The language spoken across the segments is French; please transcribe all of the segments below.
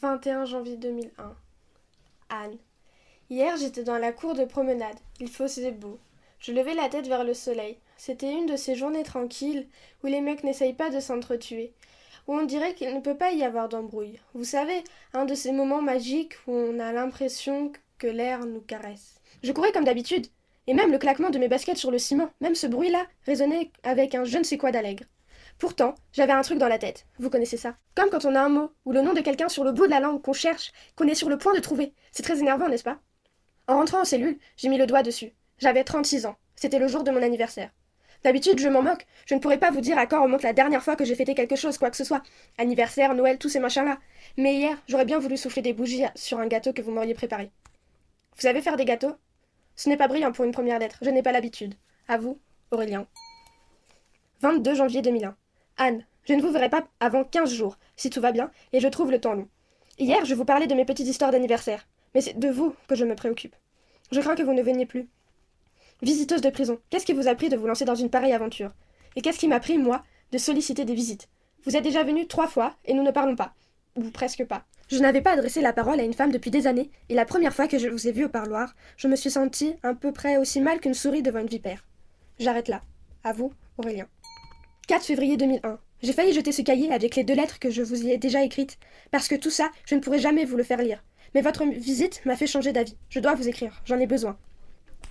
21 janvier 2001. Anne. Hier, j'étais dans la cour de promenade. Il faisait beau. Je levais la tête vers le soleil. C'était une de ces journées tranquilles où les mecs n'essayent pas de s'entretuer, où on dirait qu'il ne peut pas y avoir d'embrouille. Vous savez, un de ces moments magiques où on a l'impression que l'air nous caresse. Je courais comme d'habitude, et même le claquement de mes baskets sur le ciment, même ce bruit-là, résonnait avec un je ne sais quoi d'allègre. Pourtant, j'avais un truc dans la tête. Vous connaissez ça. Comme quand on a un mot ou le nom de quelqu'un sur le bout de la langue qu'on cherche, qu'on est sur le point de trouver. C'est très énervant, n'est-ce pas? En rentrant en cellule, j'ai mis le doigt dessus. J'avais 36 ans. C'était le jour de mon anniversaire. D'habitude, je m'en moque. Je ne pourrais pas vous dire à quand remonte la dernière fois que j'ai fêté quelque chose, quoi que ce soit. Anniversaire, Noël, tous ces machins-là. Mais hier, j'aurais bien voulu souffler des bougies sur un gâteau que vous m'auriez préparé. Vous savez faire des gâteaux? Ce n'est pas brillant pour une première lettre. Je n'ai pas l'habitude. À vous, Aurélien. 22 janvier 2001. Anne, je ne vous verrai pas avant 15 jours, si tout va bien, et je trouve le temps long. Hier, je vous parlais de mes petites histoires d'anniversaire, mais c'est de vous que je me préoccupe. Je crains que vous ne veniez plus. Visiteuse de prison, qu'est-ce qui vous a pris de vous lancer dans une pareille aventure? Et qu'est-ce qui m'a pris, moi, de solliciter des visites? Vous êtes déjà venu 3 fois, et nous ne parlons pas. Ou presque pas. Je n'avais pas adressé la parole à une femme depuis des années, et la première fois que je vous ai vu au parloir, je me suis sentie à peu près aussi mal qu'une souris devant une vipère. J'arrête là. À vous, Aurélien. 4 février 2001. J'ai failli jeter ce cahier avec les 2 lettres que je vous y ai déjà écrites, parce que tout ça, je ne pourrai jamais vous le faire lire. Mais votre visite m'a fait changer d'avis. Je dois vous écrire, j'en ai besoin.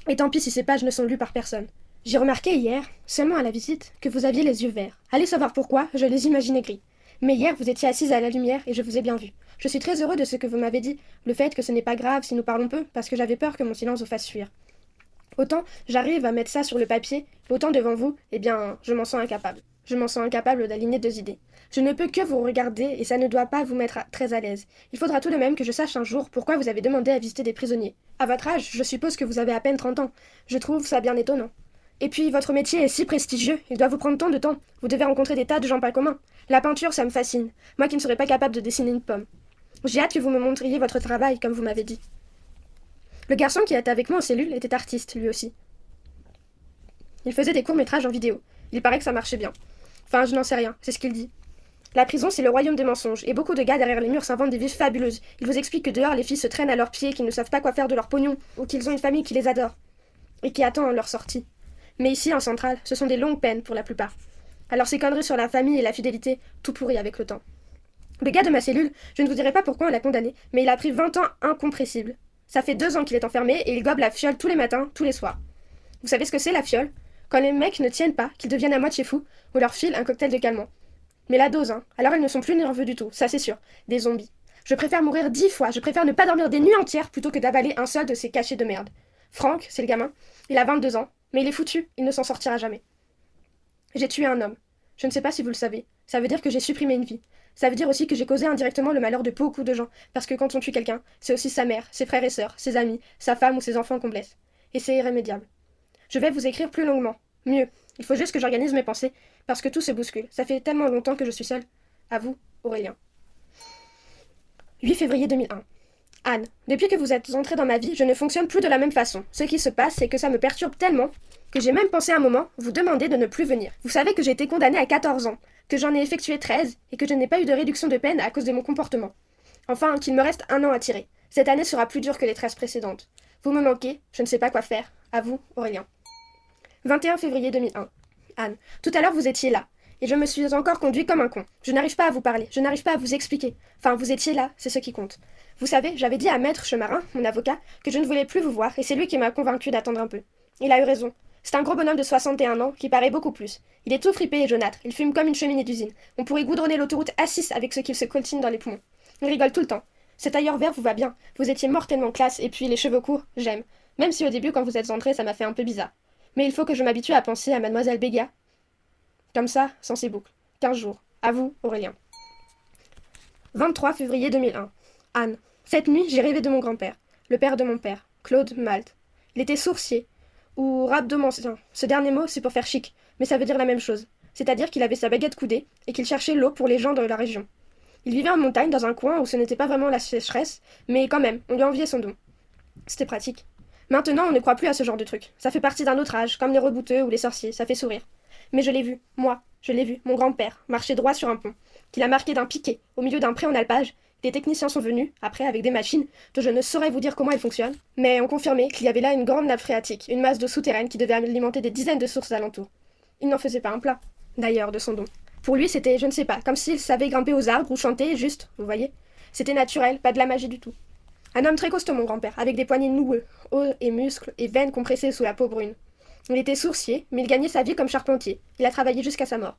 Et tant pis si ces pages ne sont lues par personne. J'ai remarqué hier, seulement à la visite, que vous aviez les yeux verts. Allez savoir pourquoi, je les imaginais gris. Mais hier, vous étiez assise à la lumière et je vous ai bien vu. Je suis très heureux de ce que vous m'avez dit, le fait que ce n'est pas grave si nous parlons peu, parce que j'avais peur que mon silence vous fasse fuir. Autant j'arrive à mettre ça sur le papier, autant devant vous, eh bien, je m'en sens incapable. Je m'en sens incapable d'aligner 2 idées. Je ne peux que vous regarder et ça ne doit pas vous mettre très à l'aise. Il faudra tout de même que je sache un jour pourquoi vous avez demandé à visiter des prisonniers. À votre âge, je suppose que vous avez à peine 30 ans. Je trouve ça bien étonnant. Et puis, votre métier est si prestigieux, il doit vous prendre tant de temps. Vous devez rencontrer des tas de gens pas communs. La peinture, ça me fascine. Moi qui ne serais pas capable de dessiner une pomme. J'ai hâte que vous me montriez votre travail, comme vous m'avez dit. Le garçon qui était avec moi en cellule était artiste, lui aussi. Il faisait des courts-métrages en vidéo. Il paraît que ça marchait bien. Enfin, je n'en sais rien, c'est ce qu'il dit. La prison, c'est le royaume des mensonges, et beaucoup de gars derrière les murs s'inventent des vies fabuleuses. Ils vous expliquent que dehors, les filles se traînent à leurs pieds, qu'ils ne savent pas quoi faire de leur pognon, ou qu'ils ont une famille qui les adore, et qui attend leur sortie. Mais ici, en centrale, ce sont des longues peines pour la plupart. Alors ces conneries sur la famille et la fidélité, tout pourri avec le temps. Le gars de ma cellule, je ne vous dirai pas pourquoi on l'a condamné, mais il a pris 20 ans incompressibles. Ça fait 2 ans qu'il est enfermé, et il gobe la fiole tous les matins, tous les soirs. Vous savez ce que c'est, la fiole? Quand les mecs ne tiennent pas, qu'ils deviennent à moitié fous, on leur file un cocktail de calmant. Mais la dose, hein. Alors ils ne sont plus nerveux du tout, ça c'est sûr. Des zombies. Je préfère mourir 10 fois, je préfère ne pas dormir des nuits entières plutôt que d'avaler un seul de ces cachets de merde. Franck, c'est le gamin, il a 22 ans, mais il est foutu, il ne s'en sortira jamais. J'ai tué un homme. Je ne sais pas si vous le savez. Ça veut dire que j'ai supprimé une vie. Ça veut dire aussi que j'ai causé indirectement le malheur de beaucoup de gens, parce que quand on tue quelqu'un, c'est aussi sa mère, ses frères et sœurs, ses amis, sa femme ou ses enfants qu'on blesse. Et c'est irrémédiable. Je vais vous écrire plus longuement. Mieux. Il faut juste que j'organise mes pensées, parce que tout se bouscule. Ça fait tellement longtemps que je suis seule. À vous, Aurélien. 8 février 2001. Anne, depuis que vous êtes entrée dans ma vie, je ne fonctionne plus de la même façon. Ce qui se passe, c'est que ça me perturbe tellement que j'ai même pensé un moment vous demander de ne plus venir. Vous savez que j'ai été condamnée à 14 ans, que j'en ai effectué 13 et que je n'ai pas eu de réduction de peine à cause de mon comportement. Enfin, qu'il me reste 1 an à tirer. Cette année sera plus dure que les 13 précédentes. Vous me manquez, je ne sais pas quoi faire. À vous, Aurélien. 21 février 2001. Anne, tout à l'heure vous étiez là, et je me suis encore conduit comme un con. Je n'arrive pas à vous parler, je n'arrive pas à vous expliquer. Enfin, vous étiez là, c'est ce qui compte. Vous savez, j'avais dit à Maître Chemarin, mon avocat, que je ne voulais plus vous voir, et c'est lui qui m'a convaincu d'attendre un peu. Il a eu raison. C'est un gros bonhomme de 61 ans, qui paraît beaucoup plus. Il est tout fripé et jaunâtre, il fume comme une cheminée d'usine. On pourrait goudronner l'autoroute A6 avec ce qu'il se coltine dans les poumons. Il rigole tout le temps. Cet tailleur vert vous va bien, vous étiez mortellement classe, et puis les cheveux courts, j'aime. Même si au début, quand vous êtes entré, ça m'a fait un peu bizarre. Mais il faut que je m'habitue à penser à Mademoiselle Béga. Comme ça, sans ces boucles. 15 jours. À vous, Aurélien. 23 février 2001. Anne. Cette nuit, j'ai rêvé de mon grand-père. Le père de mon père. Claude Malte. Il était sourcier. Ou rhabdomancien. Ce dernier mot, c'est pour faire chic. Mais ça veut dire la même chose. C'est-à-dire qu'il avait sa baguette coudée et qu'il cherchait l'eau pour les gens de la région. Il vivait en montagne, dans un coin où ce n'était pas vraiment la sécheresse, mais quand même, on lui enviait son don. C'était pratique. Maintenant, on ne croit plus à ce genre de truc. Ça fait partie d'un autre âge, comme les rebouteux ou les sorciers, ça fait sourire. Mais je l'ai vu, moi, je l'ai vu, mon grand-père, marcher droit sur un pont, qu'il a marqué d'un piquet, au milieu d'un pré en alpage, Des techniciens sont venus, après avec des machines, dont je ne saurais vous dire comment elles fonctionnent, mais ont confirmé qu'il y avait là une grande nappe phréatique, une masse d'eau souterraine qui devait alimenter des dizaines de sources alentour. Il n'en faisait pas un plat, d'ailleurs, de son don. Pour lui, c'était, je ne sais pas, comme s'il savait grimper aux arbres ou chanter, juste, vous voyez. C'était naturel, pas de la magie du tout. Un homme très costaud, mon grand-père, avec des poignets noueux, os et muscles et veines compressées sous la peau brune. Il était sourcier, mais il gagnait sa vie comme charpentier. Il a travaillé jusqu'à sa mort.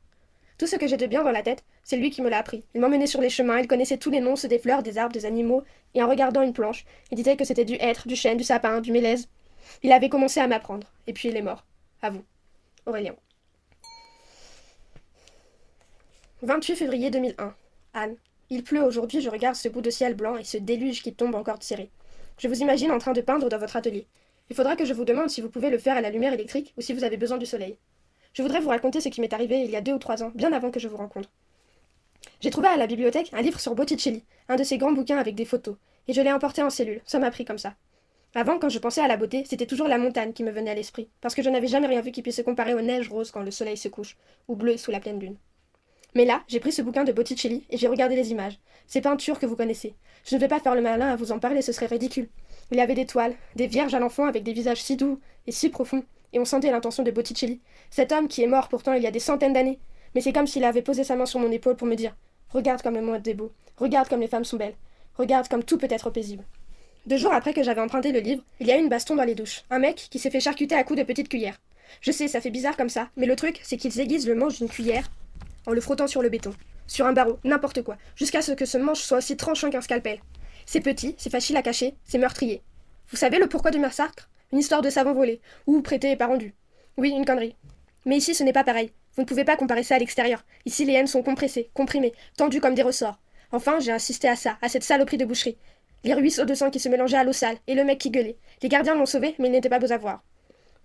Tout ce que j'ai de bien dans la tête, c'est lui qui me l'a appris. Il m'emmenait sur les chemins, il connaissait tous les noms, ceux des fleurs, des arbres, des animaux, et en regardant une planche, il disait que c'était du hêtre, du chêne, du sapin, du mélèze. Il avait commencé à m'apprendre, et puis il est mort. À vous. Aurélien. 28 février 2001. Anne. Il pleut aujourd'hui, je regarde ce bout de ciel blanc et ce déluge qui tombe encore serré. Je vous imagine en train de peindre dans votre atelier. Il faudra que je vous demande si vous pouvez le faire à la lumière électrique ou si vous avez besoin du soleil. Je voudrais vous raconter ce qui m'est arrivé il y a 2 ou 3 ans, bien avant que je vous rencontre. J'ai trouvé à la bibliothèque un livre sur Botticelli, un de ces grands bouquins avec des photos, et je l'ai emporté en cellule, ça m'a pris comme ça. Avant, quand je pensais à la beauté, c'était toujours la montagne qui me venait à l'esprit, parce que je n'avais jamais rien vu qui puisse se comparer aux neiges roses quand le soleil se couche, ou bleu sous la pleine lune. Mais là, j'ai pris ce bouquin de Botticelli et j'ai regardé les images, ces peintures que vous connaissez. Je ne vais pas faire le malin à vous en parler, ce serait ridicule. Il y avait des toiles, des vierges à l'enfant avec des visages si doux et si profonds, et on sentait l'intention de Botticelli, cet homme qui est mort pourtant il y a des centaines d'années. Mais c'est comme s'il avait posé sa main sur mon épaule pour me dire « Regarde comme le monde est beau, regarde comme les femmes sont belles, regarde comme tout peut être paisible. » 2 jours après que j'avais emprunté le livre, il y a eu une baston dans les douches, un mec qui s'est fait charcuter à coups de petites cuillères. Je sais, ça fait bizarre comme ça, mais le truc, c'est qu'ils aiguisent le manche d'une cuillère en le frottant sur le béton, sur un barreau, n'importe quoi, jusqu'à ce que ce manche soit aussi tranchant qu'un scalpel. C'est petit, c'est facile à cacher, c'est meurtrier. Vous savez le pourquoi du massacre? Une histoire de savon volé, ou prêté et pas rendu. Oui, une connerie. Mais ici, ce n'est pas pareil. Vous ne pouvez pas comparer ça à l'extérieur. Ici, les haines sont compressées, comprimées, tendues comme des ressorts. Enfin, j'ai insisté à ça, à cette saloperie de boucherie. Les ruisseaux de sang qui se mélangeaient à l'eau sale, et le mec qui gueulait. Les gardiens l'ont sauvé, mais il n'était pas beau à voir.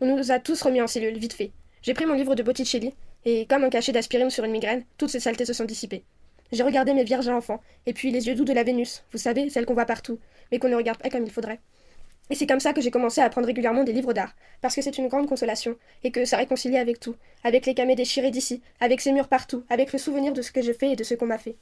On nous a tous remis en cellule, vite fait. J'ai pris mon livre de Botticelli, et comme un cachet d'aspirine sur une migraine, toutes ces saletés se sont dissipées. J'ai regardé mes vierges à l'enfant, et puis les yeux doux de la Vénus, vous savez, celle qu'on voit partout, mais qu'on ne regarde pas comme il faudrait. Et c'est comme ça que j'ai commencé à prendre régulièrement des livres d'art, parce que c'est une grande consolation, et que ça réconcilie avec tout, avec les camées déchirées d'ici, avec ces murs partout, avec le souvenir de ce que j'ai fait et de ce qu'on m'a fait.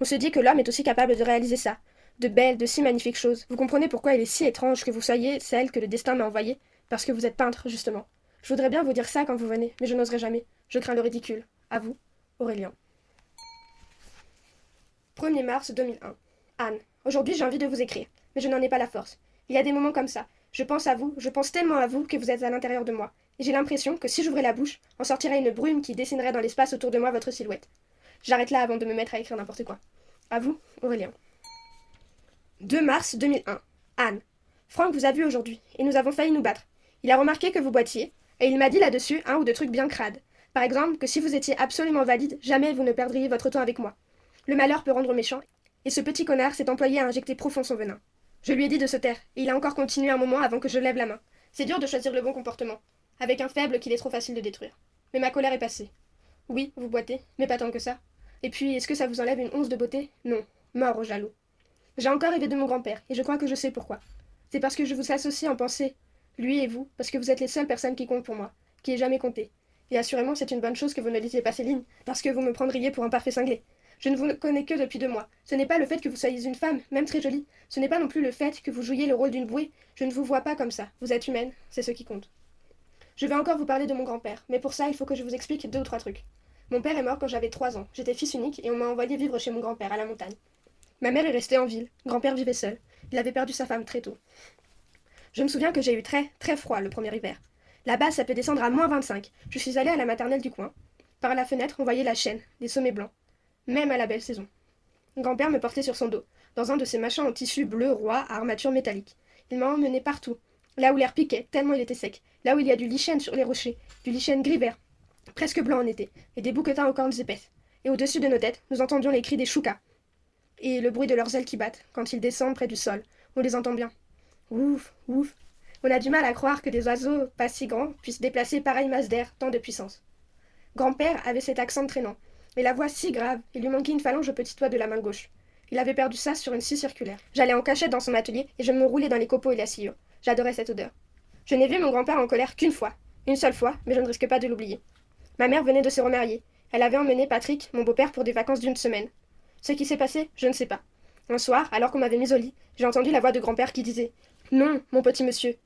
On se dit que l'homme est aussi capable de réaliser ça, de belles, de si magnifiques choses. Vous comprenez pourquoi il est si étrange que vous soyez celle que le destin m'a envoyée, parce que vous êtes peintre, justement. Je voudrais bien vous dire ça quand vous venez, mais je n'oserai jamais. Je crains le ridicule. À vous, Aurélien. 1er mars 2001. Anne, aujourd'hui j'ai envie de vous écrire, mais je n'en ai pas la force. Il y a des moments comme ça. Je pense à vous, je pense tellement à vous que vous êtes à l'intérieur de moi. Et j'ai l'impression que si j'ouvrais la bouche, en sortirait une brume qui dessinerait dans l'espace autour de moi votre silhouette. J'arrête là avant de me mettre à écrire n'importe quoi. À vous, Aurélien. 2 mars 2001. Anne. Franck vous a vu aujourd'hui, et nous avons failli nous battre. Il a remarqué que vous boitiez, et il m'a dit là-dessus un ou deux trucs bien crades. Par exemple, que si vous étiez absolument valide, jamais vous ne perdriez votre temps avec moi. Le malheur peut rendre méchant, et ce petit connard s'est employé à injecter profond son venin. Je lui ai dit de se taire, et il a encore continué un moment avant que je lève la main. C'est dur de choisir le bon comportement, avec un faible qu'il est trop facile de détruire. Mais ma colère est passée. Oui, vous boitez, mais pas tant que ça. Et puis, est-ce que ça vous enlève une once de beauté? Non. Mort au jaloux. J'ai encore rêvé de mon grand-père, et je crois que je sais pourquoi. C'est parce que je vous associe en pensée, lui et vous, parce que vous êtes les seules personnes qui comptent pour moi, qui aient jamais compté. Et assurément, c'est une bonne chose que vous ne lisiez pas ces lignes, parce que vous me prendriez pour un parfait cinglé. Je ne vous connais que depuis 2 mois. Ce n'est pas le fait que vous soyez une femme, même très jolie. Ce n'est pas non plus le fait que vous jouiez le rôle d'une bouée. Je ne vous vois pas comme ça. Vous êtes humaine, c'est ce qui compte. Je vais encore vous parler de mon grand-père, mais pour ça, il faut que je vous explique 2 ou 3 trucs. Mon père est mort quand j'avais 3 ans. J'étais fils unique et on m'a envoyé vivre chez mon grand-père à la montagne. Ma mère est restée en ville. Grand-père vivait seul. Il avait perdu sa femme très tôt. Je me souviens que j'ai eu très, très froid le premier hiver. Là-bas, ça peut descendre à -25. Je suis allée à la maternelle du coin. Par la fenêtre, on voyait la chaîne, les sommets blancs. Même à la belle saison. Grand-père me portait sur son dos, dans un de ces machins en tissu bleu roi à armature métallique. Il m'a emmené partout, là où l'air piquait, tellement il était sec, là où il y a du lichen sur les rochers, du lichen gris-vert, presque blanc en été, et des bouquetins aux cornes épaisses. Et au-dessus de nos têtes, nous entendions les cris des choucas. Et le bruit de leurs ailes qui battent, quand ils descendent près du sol. On les entend bien. Ouf, ouf. On a du mal à croire que des oiseaux, pas si grands, puissent déplacer pareille masse d'air, tant de puissance. Grand-père avait cet accent traînant, mais la voix si grave, il lui manquait une phalange au petit doigt de la main gauche. Il avait perdu ça sur une scie circulaire. J'allais en cachette dans son atelier et je me roulais dans les copeaux et la sciure. J'adorais cette odeur. Je n'ai vu mon grand-père en colère qu'une fois. Une seule fois, mais je ne risque pas de l'oublier. Ma mère venait de se remarier. Elle avait emmené Patrick, mon beau-père, pour des vacances d'1 semaine. Ce qui s'est passé, je ne sais pas. Un soir, alors qu'on m'avait mise au lit, j'ai entendu la voix de grand-père qui disait « Non, mon petit monsieur,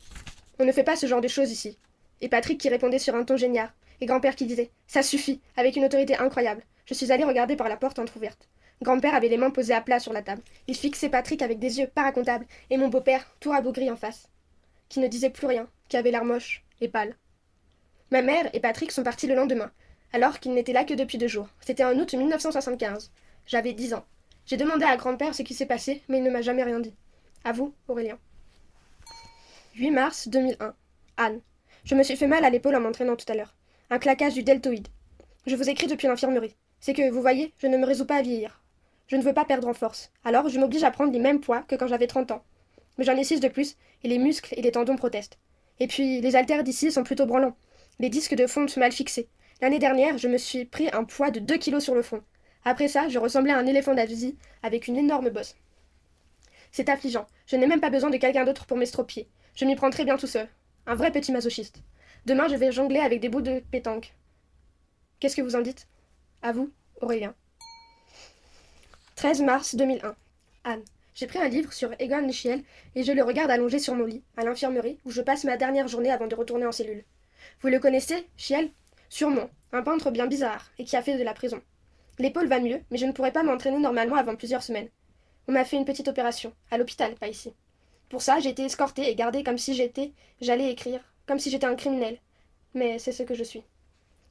on ne fait pas ce genre de choses ici. » Et Patrick qui répondait sur un ton génial, et grand-père qui disait « Ça suffit !» avec une autorité incroyable. Je suis allée regarder par la porte entr'ouverte. Grand-père avait les mains posées à plat sur la table. Il fixait Patrick avec des yeux pas racontables, et mon beau-père, tout rabougri en face, qui ne disait plus rien, qui avait l'air moche et pâle. Ma mère et Patrick sont partis le lendemain, alors qu'ils n'étaient là que depuis 2 jours. C'était en août 1975. J'avais 10 ans. J'ai demandé à grand-père ce qui s'est passé, mais il ne m'a jamais rien dit. À vous, Aurélien. 8 mars 2001. Anne. Je me suis fait mal à l'épaule en m'entraînant tout à l'heure. Un claquage du deltoïde. Je vous écris depuis l'infirmerie. C'est que, vous voyez, je ne me résous pas à vieillir. Je ne veux pas perdre en force. Alors, je m'oblige à prendre les mêmes poids que quand j'avais 30 ans. Mais j'en ai 6 de plus, et les muscles et les tendons protestent. Et puis, les haltères d'ici sont plutôt branlants. Les disques de fonte mal fixés. L'année dernière, je me suis pris un poids de 2 kilos sur le front. Après ça, je ressemblais à un éléphant d'Asie avec une énorme bosse. C'est affligeant. Je n'ai même pas besoin de quelqu'un d'autre pour m'estropier. Je m'y prends très bien tout seul. Un vrai petit masochiste. Demain, je vais jongler avec des bouts de pétanque. Qu'est-ce que vous en dites? À vous, Aurélien. 13 mars 2001. Anne. J'ai pris un livre sur Egon Schiele et je le regarde allongé sur mon lit, à l'infirmerie, où je passe ma dernière journée avant de retourner en cellule. Vous le connaissez, Schiele? Sûrement. Un peintre bien bizarre, et qui a fait de la prison. L'épaule va mieux, mais je ne pourrai pas m'entraîner normalement avant plusieurs semaines. On m'a fait une petite opération, à l'hôpital, pas ici. Pour ça, j'ai été escortée et gardée comme si j'allais écrire, comme si j'étais un criminel. Mais c'est ce que je suis.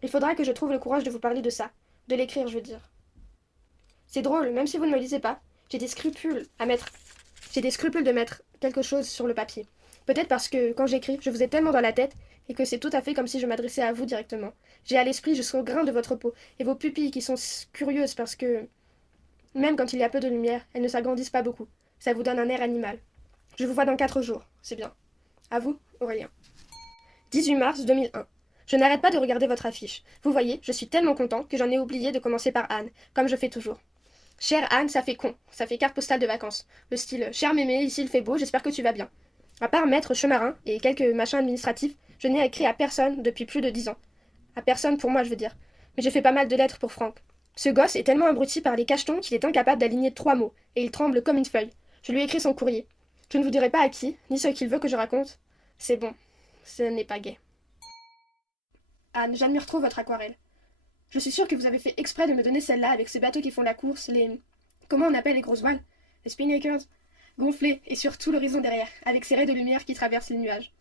Il faudra que je trouve le courage de vous parler de ça, de l'écrire, je veux dire. C'est drôle, même si vous ne me lisez pas, j'ai des scrupules de mettre quelque chose sur le papier. Peut-être parce que, quand j'écris, je vous ai tellement dans la tête, et que c'est tout à fait comme si je m'adressais à vous directement. J'ai à l'esprit jusqu'au grain de votre peau, et vos pupilles qui sont curieuses parce que, même quand il y a peu de lumière, elles ne s'agrandissent pas beaucoup. Ça vous donne un air animal. Je vous vois dans 4 jours, c'est bien. À vous, Aurélien. 18 mars 2001. Je n'arrête pas de regarder votre affiche. Vous voyez, je suis tellement content que j'en ai oublié de commencer par Anne, comme je fais toujours. Chère Anne, ça fait con, ça fait carte postale de vacances. Le style, cher mémé, ici il fait beau, j'espère que tu vas bien. À part maître Chemarin et quelques machins administratifs, je n'ai écrit à personne depuis plus de 10 ans. À personne pour moi, je veux dire. Mais j'ai fait pas mal de lettres pour Franck. Ce gosse est tellement abruti par les cachetons qu'il est incapable d'aligner 3 mots, et il tremble comme une feuille. Je lui ai écrit son courrier. Je ne vous dirai pas à qui, ni ce qu'il veut que je raconte. C'est bon, ce n'est pas gai. Anne, j'admire trop votre aquarelle. Je suis sûre que vous avez fait exprès de me donner celle-là avec ces bateaux qui font la course, les... Comment on appelle les grosses voiles? Les spinnaker, gonflés, et surtout l'horizon derrière, avec ces raies de lumière qui traversent les nuages.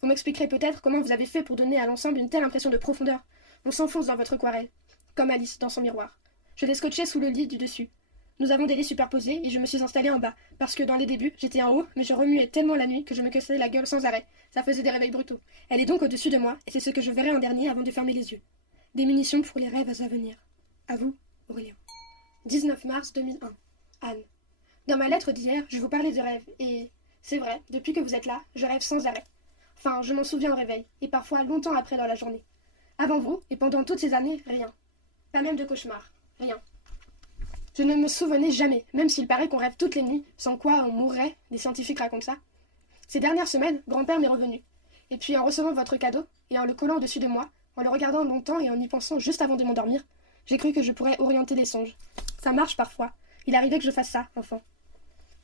Vous m'expliquerez peut-être comment vous avez fait pour donner à l'ensemble une telle impression de profondeur. On s'enfonce dans votre aquarelle, comme Alice dans son miroir. Je l'ai scotché sous le lit du dessus. Nous avons des lits superposés et je me suis installée en bas, parce que dans les débuts, j'étais en haut, mais je remuais tellement la nuit que je me cassais la gueule sans arrêt. Ça faisait des réveils brutaux. Elle est donc au-dessus de moi, et c'est ce que je verrai en dernier avant de fermer les yeux. Des munitions pour les rêves à venir. À vous, Aurélien. 19 mars 2001. Anne. Dans ma lettre d'hier, je vous parlais de rêves, et c'est vrai, depuis que vous êtes là, je rêve sans arrêt. Enfin, je m'en souviens au réveil, et parfois longtemps après dans la journée. Avant vous, et pendant toutes ces années, rien. Pas même de cauchemar. Rien. Je ne me souvenais jamais, même s'il paraît qu'on rêve toutes les nuits, sans quoi on mourrait, les scientifiques racontent ça. Ces dernières semaines, grand-père m'est revenu. Et puis en recevant votre cadeau, et en le collant au-dessus de moi, en le regardant longtemps et en y pensant juste avant de m'endormir, j'ai cru que je pourrais orienter les songes. Ça marche parfois. Il arrivait que je fasse ça, enfant.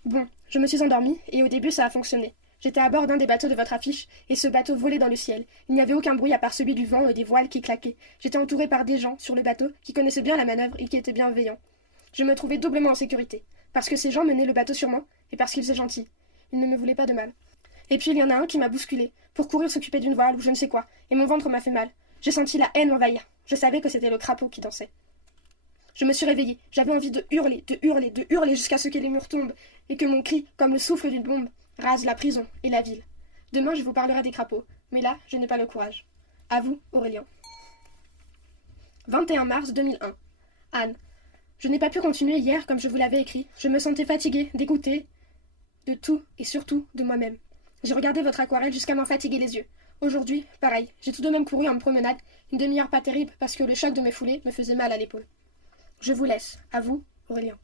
Bon, je me suis endormie, et au début ça a fonctionné. J'étais à bord d'un des bateaux de votre affiche, et ce bateau volait dans le ciel. Il n'y avait aucun bruit à part celui du vent et des voiles qui claquaient. J'étais entourée par des gens sur le bateau qui connaissaient bien la manœuvre et qui étaient bienveillants. Je me trouvais doublement en sécurité, parce que ces gens menaient le bateau sur moi, et parce qu'ils étaient gentils. Ils ne me voulaient pas de mal. Et puis il y en a un qui m'a bousculé, pour courir s'occuper d'une voile ou je ne sais quoi, et mon ventre m'a fait mal. J'ai senti la haine m'envahir. Je savais que c'était le crapaud qui dansait. Je me suis réveillée. J'avais envie de hurler, de hurler, de hurler jusqu'à ce que les murs tombent, et que mon cri, comme le souffle d'une bombe, rase la prison et la ville. Demain, je vous parlerai des crapauds, mais là, je n'ai pas le courage. À vous, Aurélien. 21 mars 2001. Anne. Je n'ai pas pu continuer hier comme je vous l'avais écrit. Je me sentais fatiguée, dégoûtée de tout et surtout de moi-même. J'ai regardé votre aquarelle jusqu'à m'en fatiguer les yeux. Aujourd'hui, pareil, j'ai tout de même couru en promenade, une demi-heure pas terrible parce que le choc de mes foulées me faisait mal à l'épaule. Je vous laisse. À vous, Aurélien.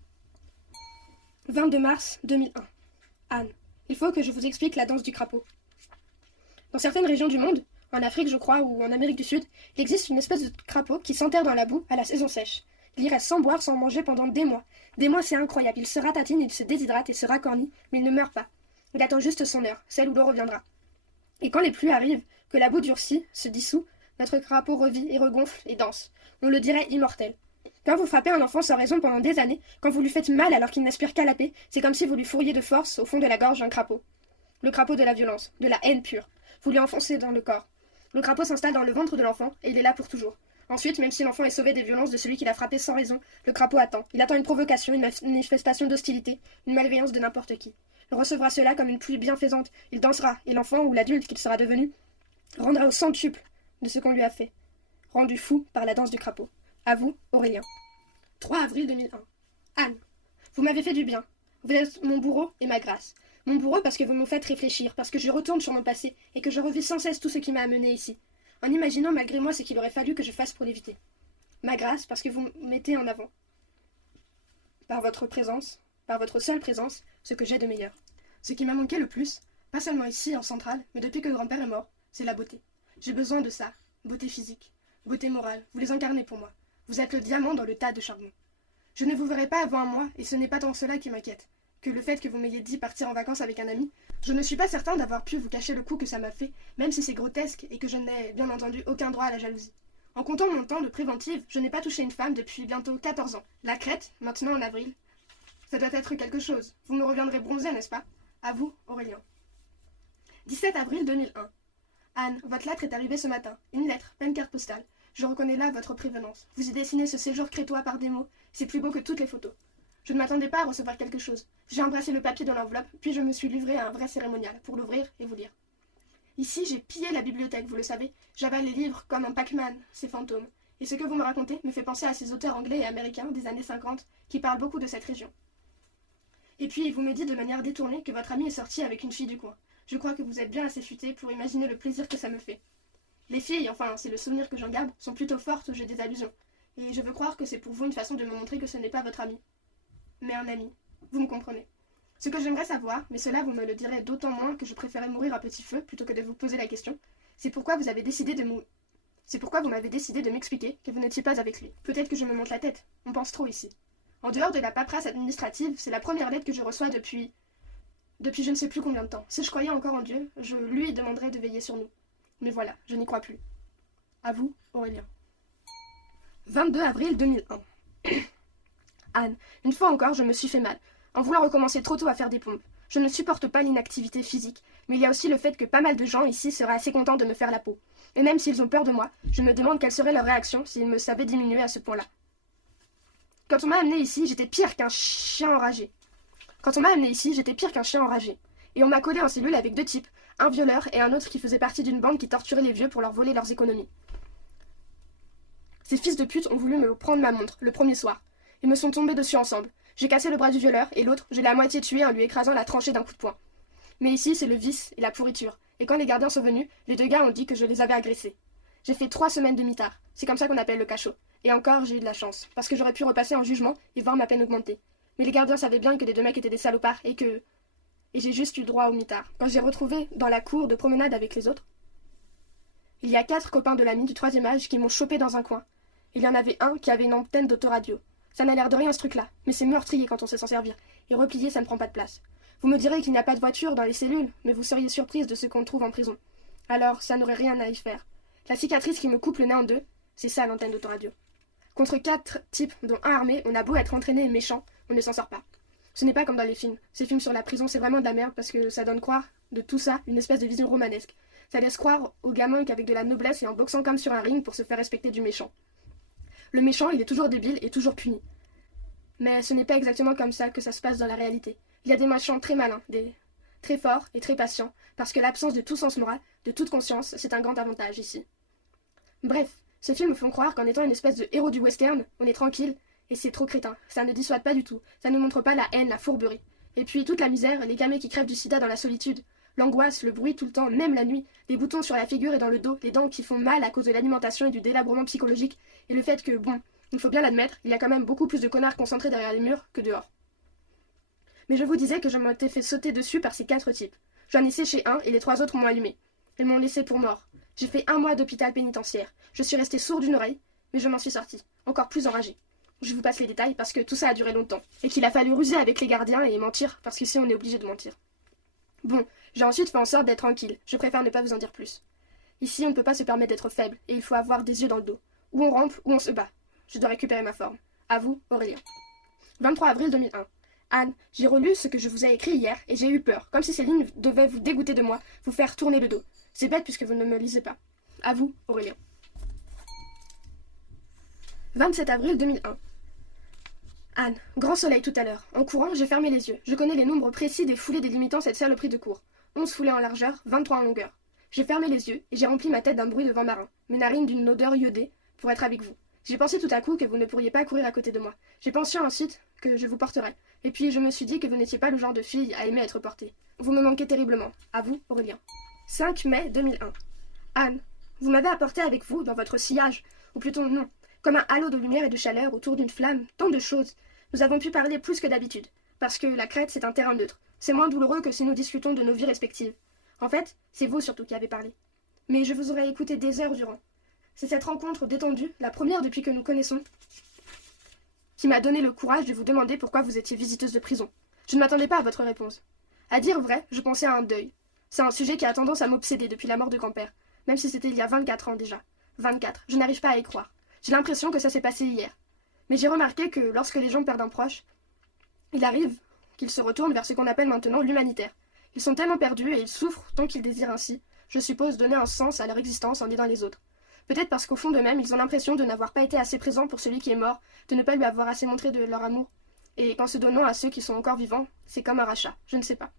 22 mars 2001. Anne. Il faut que je vous explique la danse du crapaud. Dans certaines régions du monde, en Afrique je crois, ou en Amérique du Sud, il existe une espèce de crapaud qui s'enterre dans la boue à la saison sèche. Il y reste sans boire, sans manger pendant des mois. Des mois, c'est incroyable. Il se ratatine, il se déshydrate et se racornit, mais il ne meurt pas. Il attend juste son heure, celle où l'eau reviendra. Et quand les pluies arrivent, que la boue durcit, se dissout, notre crapaud revit et regonfle et danse. On le dirait immortel. Quand vous frappez un enfant sans raison pendant des années, quand vous lui faites mal alors qu'il n'aspire qu'à la paix, c'est comme si vous lui fourriez de force au fond de la gorge un crapaud. Le crapaud de la violence, de la haine pure. Vous lui enfoncez dans le corps. Le crapaud s'installe dans le ventre de l'enfant et il est là pour toujours. Ensuite, même si l'enfant est sauvé des violences de celui qui l'a frappé sans raison, le crapaud attend. Il attend une provocation, une manifestation d'hostilité, une malveillance de n'importe qui. Il recevra cela comme une pluie bienfaisante. Il dansera, et l'enfant ou l'adulte qu'il sera devenu rendra au centuple de ce qu'on lui a fait, rendu fou par la danse du crapaud. À vous, Aurélien. 3 avril 2001. Anne, vous m'avez fait du bien. Vous êtes mon bourreau et ma grâce. Mon bourreau parce que vous me faites réfléchir, parce que je retourne sur mon passé et que je revis sans cesse tout ce qui m'a amené ici, en imaginant malgré moi ce qu'il aurait fallu que je fasse pour l'éviter. Ma grâce parce que vous mettez en avant, par votre présence, par votre seule présence, ce que j'ai de meilleur. Ce qui m'a manqué le plus, pas seulement ici en centrale, mais depuis que grand-père est mort, c'est la beauté. J'ai besoin de ça, beauté physique, beauté morale, vous les incarnez pour moi. Vous êtes le diamant dans le tas de charbon. Je ne vous verrai pas avant un mois, et ce n'est pas tant cela qui m'inquiète, que le fait que vous m'ayez dit partir en vacances avec un ami. Je ne suis pas certain d'avoir pu vous cacher le coup que ça m'a fait, même si c'est grotesque et que je n'ai, bien entendu, aucun droit à la jalousie. En comptant mon temps de préventive, je n'ai pas touché une femme depuis bientôt 14 ans. La Crète, maintenant en avril. Ça doit être quelque chose. Vous me reviendrez bronzé, n'est-ce pas? À vous, Aurélien. 17 avril 2001. Anne, votre lettre est arrivée ce matin. Une lettre, pas une carte postale. Je reconnais là votre prévenance. Vous y dessinez ce séjour crétois par des mots. C'est plus beau que toutes les photos. Je ne m'attendais pas à recevoir quelque chose. J'ai embrassé le papier dans l'enveloppe, puis je me suis livré à un vrai cérémonial pour l'ouvrir et vous lire. Ici, j'ai pillé la bibliothèque, vous le savez. J'avale les livres comme un Pac-Man, ces fantômes. Et ce que vous me racontez me fait penser à ces auteurs anglais et américains des années 50 qui parlent beaucoup de cette région. Et puis, vous me dites de manière détournée que votre ami est sorti avec une fille du coin. Je crois que vous êtes bien assez futé pour imaginer le plaisir que ça me fait. Les filles, enfin, c'est le souvenir que j'en garde, sont plutôt fortes au jeu des allusions. Et je veux croire que c'est pour vous une façon de me montrer que ce n'est pas votre ami, mais un ami. Vous me comprenez. Ce que j'aimerais savoir, mais cela vous me le direz d'autant moins que je préférais mourir à petit feu plutôt que de vous poser la question, c'est pourquoi vous m'avez décidé de m'expliquer que vous n'étiez pas avec lui. Peut-être que je me monte la tête. On pense trop ici. En dehors de la paperasse administrative, c'est la première lettre que je reçois depuis je ne sais plus combien de temps. Si je croyais encore en Dieu, je lui demanderais de veiller sur nous. Mais voilà, je n'y crois plus. À vous, Aurélien. 22 avril 2001. Anne, une fois encore, je me suis fait mal, en voulant recommencer trop tôt à faire des pompes. Je ne supporte pas l'inactivité physique, mais il y a aussi le fait que pas mal de gens ici seraient assez contents de me faire la peau. Et même s'ils ont peur de moi, je me demande quelle serait leur réaction s'ils me savaient diminuer à ce point-là. Quand on m'a amené ici, j'étais pire qu'un chien enragé. Et on m'a collé en cellule avec 2 types, un violeur et un autre qui faisait partie d'une bande qui torturait les vieux pour leur voler leurs économies. Ces fils de pute ont voulu me prendre ma montre, le premier soir. Ils me sont tombés dessus ensemble. J'ai cassé le bras du violeur et l'autre, je l'ai à moitié tué en lui écrasant la tranchée d'un coup de poing. Mais ici, c'est le vice et la pourriture. Et quand les gardiens sont venus, les 2 gars ont dit que je les avais agressés. J'ai fait 3 semaines de mitard. C'est comme ça qu'on appelle le cachot. Et encore, j'ai eu de la chance, parce que j'aurais pu repasser en jugement et voir ma peine augmenter. Mais les gardiens savaient bien que les 2 mecs étaient des salopards et j'ai juste eu droit au mitard. Quand j'ai retrouvé dans la cour de promenade avec les autres, il y a 4 copains de l'ami du 3e âge qui m'ont chopé dans un coin. Il y en avait un qui avait une antenne d'autoradio. Ça n'a l'air de rien ce truc-là, mais c'est meurtrier quand on sait s'en servir. Et replier, ça ne prend pas de place. Vous me direz qu'il n'y a pas de voiture dans les cellules, mais vous seriez surprise de ce qu'on trouve en prison. Alors, ça n'aurait rien à y faire. La cicatrice qui me coupe le nez en 2, c'est ça l'antenne d'autoradio. Contre 4 types, dont un armé, on a beau être entraîné et méchant, on ne s'en sort pas. Ce n'est pas comme dans les films. Ces films sur la prison, c'est vraiment de la merde parce que ça donne croire de tout ça une espèce de vision romanesque. Ça laisse croire aux gamins qu'avec de la noblesse et en boxant comme sur un ring pour se faire respecter du méchant. Le méchant, il est toujours débile et toujours puni. Mais ce n'est pas exactement comme ça que ça se passe dans la réalité. Il y a des méchants très malins, très forts et très patients, parce que l'absence de tout sens moral, de toute conscience, c'est un grand avantage ici. Bref, ces films me font croire qu'en étant une espèce de héros du western, on est tranquille, et c'est trop crétin. Ça ne dissuade pas du tout, ça ne montre pas la haine, la fourberie. Et puis toute la misère, les gamins qui crèvent du sida dans la solitude, l'angoisse, le bruit tout le temps, même la nuit, les boutons sur la figure et dans le dos, les dents qui font mal à cause de l'alimentation et du délabrement psychologique, et le fait que, bon, il faut bien l'admettre, il y a quand même beaucoup plus de connards concentrés derrière les murs que dehors. Mais je vous disais que je m'étais fait sauter dessus par ces 4 types. J'en ai séché un et les 3 autres m'ont allumé. Ils m'ont laissé pour mort. J'ai fait 1 mois d'hôpital pénitentiaire. Je suis restée sourde d'une oreille, mais je m'en suis sortie, encore plus enragée. Je vous passe les détails parce que tout ça a duré longtemps, et qu'il a fallu ruser avec les gardiens et mentir, parce qu'ici on est obligé de mentir. Bon, j'ai ensuite fait en sorte d'être tranquille, je préfère ne pas vous en dire plus. Ici on ne peut pas se permettre d'être faible, et il faut avoir des yeux dans le dos. Ou on rampe, ou on se bat. Je dois récupérer ma forme. À vous, Aurélien. 23 avril 2001. Anne, j'ai relu ce que je vous ai écrit hier, et j'ai eu peur, comme si ces lignes devaient vous dégoûter de moi, vous faire tourner le dos. C'est bête puisque vous ne me lisez pas. À vous, Aurélien. 27 avril 2001. Anne, grand soleil tout à l'heure. En courant, j'ai fermé les yeux. Je connais les nombres précis des foulées délimitant cette saloperie de cours. 11 foulées en largeur, 23 en longueur. J'ai fermé les yeux et j'ai rempli ma tête d'un bruit de vent marin, mes narines d'une odeur iodée, pour être avec vous. J'ai pensé tout à coup que vous ne pourriez pas courir à côté de moi. J'ai pensé ensuite que je vous porterais. Et puis je me suis dit que vous n'étiez pas le genre de fille à aimer être portée. Vous me manquez terriblement. À vous, Aurélien. 5 mai 2001. Anne, vous m'avez apporté avec vous dans votre sillage, ou plutôt non, comme un halo de lumière et de chaleur autour d'une flamme, tant de choses. Nous avons pu parler plus que d'habitude, parce que la Crète c'est un terrain neutre. C'est moins douloureux que si nous discutons de nos vies respectives. En fait, c'est vous surtout qui avez parlé. Mais je vous aurais écouté des heures durant. C'est cette rencontre détendue, la première depuis que nous connaissons, qui m'a donné le courage de vous demander pourquoi vous étiez visiteuse de prison. Je ne m'attendais pas à votre réponse. À dire vrai, je pensais à un deuil. C'est un sujet qui a tendance à m'obséder depuis la mort de grand-père, même si c'était il y a 24 ans déjà. 24, je n'arrive pas à y croire. J'ai l'impression que ça s'est passé hier. Mais j'ai remarqué que lorsque les gens perdent un proche, il arrive qu'ils se retournent vers ce qu'on appelle maintenant l'humanitaire. Ils sont tellement perdus et ils souffrent tant qu'ils désirent ainsi, je suppose, donner un sens à leur existence en aidant les autres. Peut-être parce qu'au fond d'eux-mêmes, ils ont l'impression de n'avoir pas été assez présents pour celui qui est mort, de ne pas lui avoir assez montré de leur amour. Et qu'en se donnant à ceux qui sont encore vivants, c'est comme un rachat, je ne sais pas.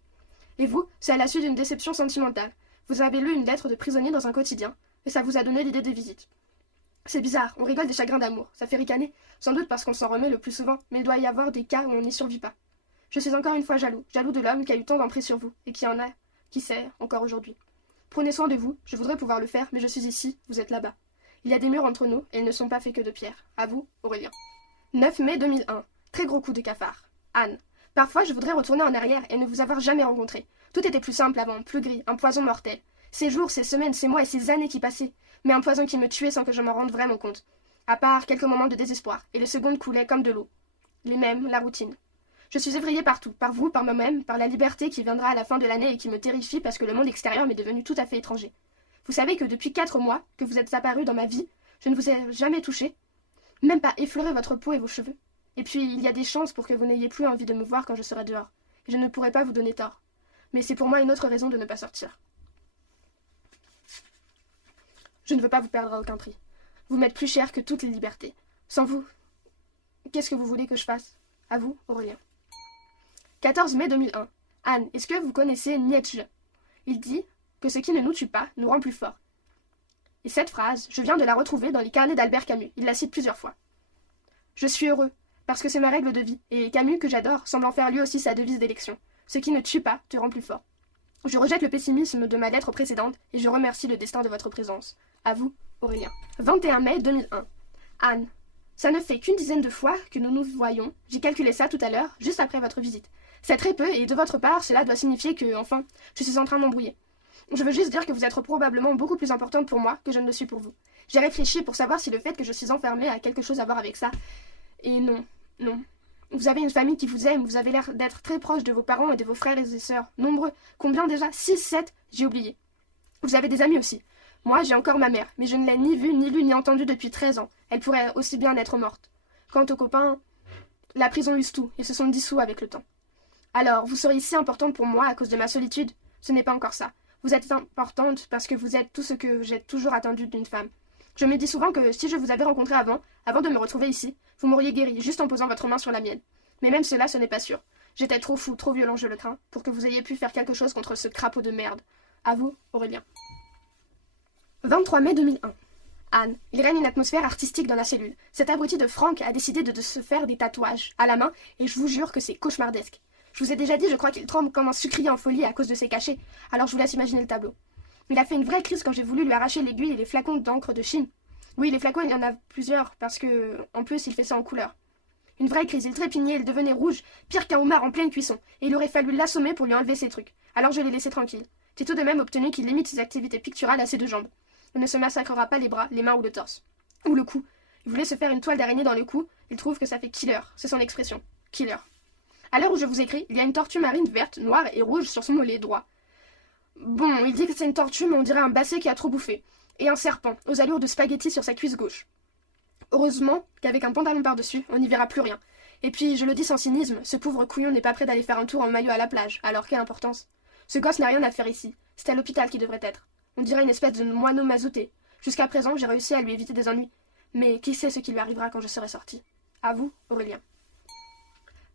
Et vous, c'est à la suite d'une déception sentimentale. Vous avez lu une lettre de prisonnier dans un quotidien, et ça vous a donné l'idée des visites. C'est bizarre, on rigole des chagrins d'amour, ça fait ricaner, sans doute parce qu'on s'en remet le plus souvent, mais il doit y avoir des cas où on n'y survit pas. Je suis encore une fois jaloux de l'homme qui a eu tant d'emprise sur vous, et qui en a, qui sait, encore aujourd'hui. Prenez soin de vous, je voudrais pouvoir le faire, mais je suis ici, vous êtes là-bas. Il y a des murs entre nous, et ils ne sont pas faits que de pierre. À vous, Aurélien. 9 mai 2001. Très gros coup de cafard. Anne. Parfois, je voudrais retourner en arrière et ne vous avoir jamais rencontré. Tout était plus simple avant, plus gris, un poison mortel. Ces jours, ces semaines, ces mois et ces années qui passaient, mais un poison qui me tuait sans que je m'en rende vraiment compte. À part quelques moments de désespoir, et les secondes coulaient comme de l'eau. Les mêmes, la routine. Je suis effrayée partout, par vous, par moi-même, par la liberté qui viendra à la fin de l'année et qui me terrifie parce que le monde extérieur m'est devenu tout à fait étranger. Vous savez que depuis 4 mois que vous êtes apparu dans ma vie, je ne vous ai jamais touché, même pas effleuré votre peau et vos cheveux. Et puis, il y a des chances pour que vous n'ayez plus envie de me voir quand je serai dehors. Et je ne pourrai pas vous donner tort. Mais c'est pour moi une autre raison de ne pas sortir. Je ne veux pas vous perdre à aucun prix. Vous m'êtes plus cher que toutes les libertés. Sans vous, qu'est-ce que vous voulez que je fasse? À vous, Aurélien. 14 mai 2001. Anne, est-ce que vous connaissez Nietzsche? Il dit que ce qui ne nous tue pas nous rend plus forts. Et cette phrase, je viens de la retrouver dans les carnets d'Albert Camus. Il la cite plusieurs fois. Je suis heureux, parce que c'est ma règle de vie, et Camus, que j'adore, semble en faire lui aussi sa devise d'élection. Ce qui ne tue pas te rend plus fort. Je rejette le pessimisme de ma lettre précédente, et je remercie le destin de votre présence. À vous, Aurélien. 21 mai 2001. Anne, ça ne fait qu'une dizaine de fois que nous nous voyons. J'ai calculé ça tout à l'heure, juste après votre visite. C'est très peu, et de votre part, cela doit signifier que, enfin, je suis en train de m'embrouiller. Je veux juste dire que vous êtes probablement beaucoup plus importante pour moi que je ne le suis pour vous. J'ai réfléchi pour savoir si le fait que je suis enfermée a quelque chose à voir avec ça. Et non, non. Vous avez une famille qui vous aime, vous avez l'air d'être très proche de vos parents et de vos frères et sœurs. Nombreux. Combien déjà? 6, 7? J'ai oublié. Vous avez des amis aussi. Moi, j'ai encore ma mère, mais je ne l'ai ni vue, ni lue, ni entendue depuis 13 ans. Elle pourrait aussi bien être morte. Quant aux copains, la prison use tout, ils se sont dissous avec le temps. Alors, vous seriez si importante pour moi à cause de ma solitude? Ce n'est pas encore ça. Vous êtes importante parce que vous êtes tout ce que j'ai toujours attendu d'une femme. Je me dis souvent que si je vous avais rencontré avant de me retrouver ici, vous m'auriez guéri juste en posant votre main sur la mienne. Mais même cela, ce n'est pas sûr. J'étais trop fou, trop violent, je le crains, pour que vous ayez pu faire quelque chose contre ce crapaud de merde. À vous, Aurélien. 23 mai 2001. Anne, il règne une atmosphère artistique dans la cellule. Cet abruti de Franck a décidé de se faire des tatouages à la main, et je vous jure que c'est cauchemardesque. Je vous ai déjà dit, je crois qu'il tremble comme un sucrier en folie à cause de ses cachets, alors je vous laisse imaginer le tableau. Il a fait une vraie crise quand j'ai voulu lui arracher l'aiguille et les flacons d'encre de Chine. Oui, les flacons, il y en a plusieurs, parce que, en plus, il fait ça en couleur. Une vraie crise, il trépignait, il devenait rouge, pire qu'un homard en pleine cuisson, et il aurait fallu l'assommer pour lui enlever ses trucs. Alors je l'ai laissé tranquille. J'ai tout de même obtenu qu'il limite ses activités picturales à ses 2 jambes. Il ne se massacrera pas les bras, les mains ou le torse. Ou le cou. Il voulait se faire une toile d'araignée dans le cou, Il trouve que ça fait killer, c'est son expression. Killer. À l'heure où je vous écris, il y a une tortue marine verte, noire et rouge sur son mollet droit. Bon, il dit que c'est une tortue, mais on dirait un basset qui a trop bouffé. Et un serpent, aux allures de spaghetti sur sa cuisse gauche. Heureusement qu'avec un pantalon par-dessus, on n'y verra plus rien. Et puis, je le dis sans cynisme, ce pauvre couillon n'est pas prêt d'aller faire un tour en maillot à la plage, alors quelle importance. Ce gosse n'a rien à faire ici, c'est à l'hôpital qu'il devrait être. On dirait une espèce de moineau mazouté. Jusqu'à présent, j'ai réussi à lui éviter des ennuis. Mais qui sait ce qui lui arrivera quand je serai sortie. À vous, Aurélien.